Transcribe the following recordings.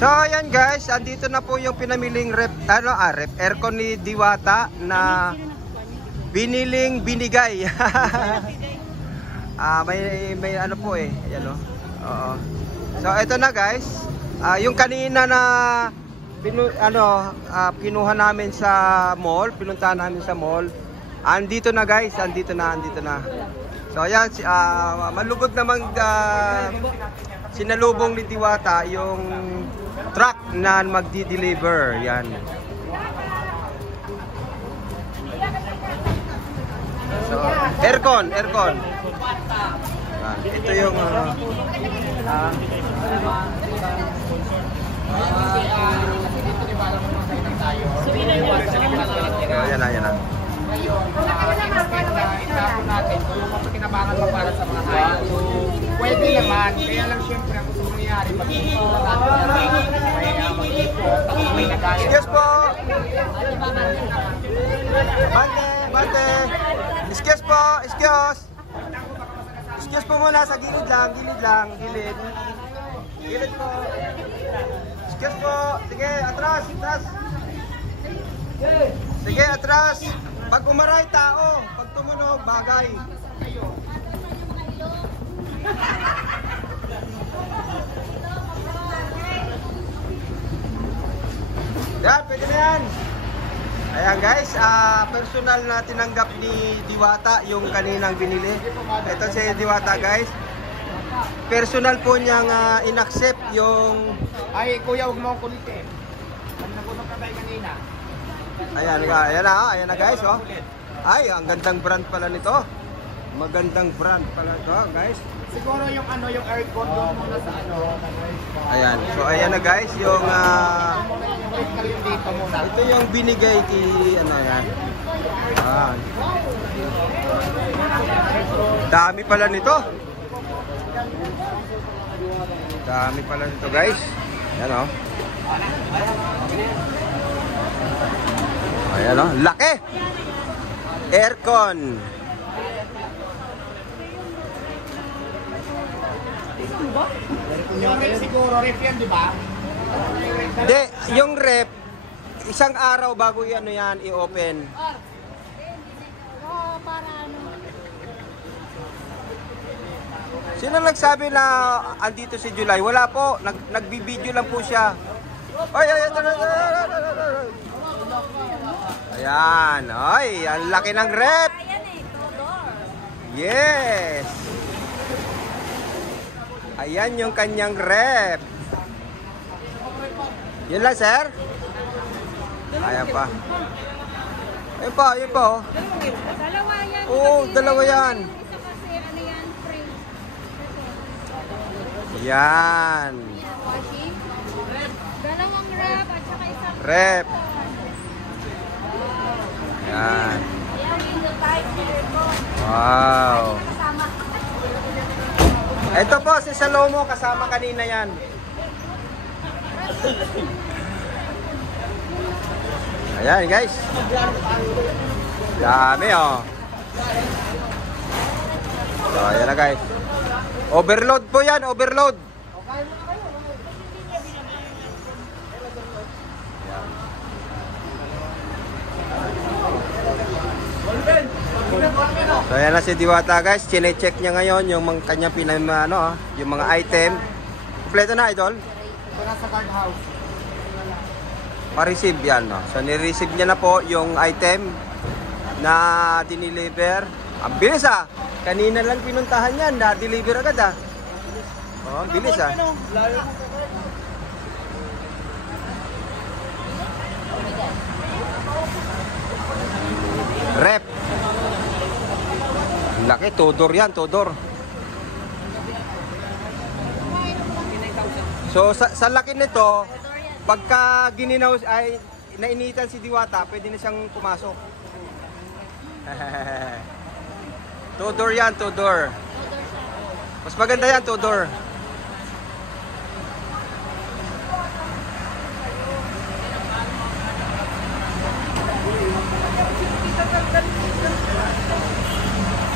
So ayan guys, andito na po yung pinamiling aircon ni Diwata na binigay. May ano po eh, ayan oh. Oo. So ito na guys, yung kanina na kinuha namin sa mall, pinuntahan namin sa mall. Andito na guys, andito na. So ayan, malugod namang sinalubong ni Diwata yung truck na magdi-deliver. Yan. So, aircon. Ito yung ayan na. Kinabangan mo para sa mga hayop. Pwede naman, kaya lang siyempre ako sa mangyayari mag-iipon may nagaya. Excuse po! Bante! Excuse po! Excuse po muna sa gilid lang. Gilid po. Excuse po! Sige, atras! Sige, atras! Pag umaray tao, pag tumunog, bagay. Yan, pwede na yan. Ayan guys, personal na tinanggap ni Diwata yung kaninang binili. Ito si Diwata guys. Personal po niyang inaccept yung... Ay, kuya, huwag mo akong kulitin. Ang nagunog ka tayo kanina. Ayan na guys, oh. Ay, ang gandang brand pala nito. Magandang brand pala ito, guys. Siguro yung yung aircon doon muna sa Ayan. So ayan na guys, yung ito yung binigay kay yan. Dami pala nito. Guys. Ayan oh. Ayan oh, laki. Aircon. Yung rep siguro, rep yan, di ba? Hindi, yung rep, isang araw bago yan i-open. Sino nagsabi na andito si July? Wala po, nagbibideo lang po siya. Ayan, ang laki ng rep. Yes. Ayan yung kanyang rep. Yun lang, sir? Ayan pa. Ayan pa, oh. Dalawa yan. Oo, dalawa yan. Isa kasi, frame. Yan. Washing. Dalawang rep at saka isang Rep. Yan. Ayan, in the type ko. Wow. Kasama. Ito po, si Salomo, kasama kanina yan. Ayan, guys. Dami, oh. So, ayan na, guys. Overload po yan, overload. So ayan na si Diwata guys, chine-check niya ngayon yung mga kanyang yung mga item. Kompleto na, idol? Ito na sa card house. Pa-receive yan, no? So ni-receive niya na po yung item na dineliver. Ang bilis ah! Kanina lang pinuntahan yan, na-deliver agad ah. Oh, ang bilis ah. Rep. Laki, Tudor yan, Tudor. So sa laki nito, pagka gininaw ay nainitan si Diwata, pwede na siyang pumasok. Tudor yan, Tudor. Mas maganda yan, Tudor.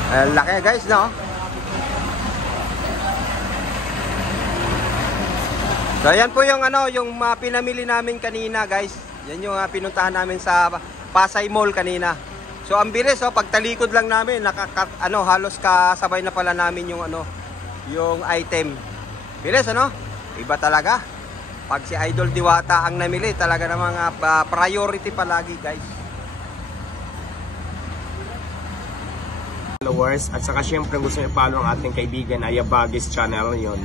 Laki guys, no? So ayan po yung ano, yung pinamili namin kanina, guys. Yan yung pinuntahan namin sa Pasay Mall kanina. So ang bilis, pagtalikod lang namin, halos kasabay na pala namin yung ano, yung item. Bilis, ano? Iba talaga. Pag si Idol Diwata ang namili, talaga namang priority palagi, guys. Followers, at saka syempre gusto nyo i-follow ang ating kaibigan na Yabagis channel, yun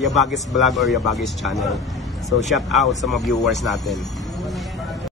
Yabagis vlog or Yabagis channel. So shout out sa mga viewers natin.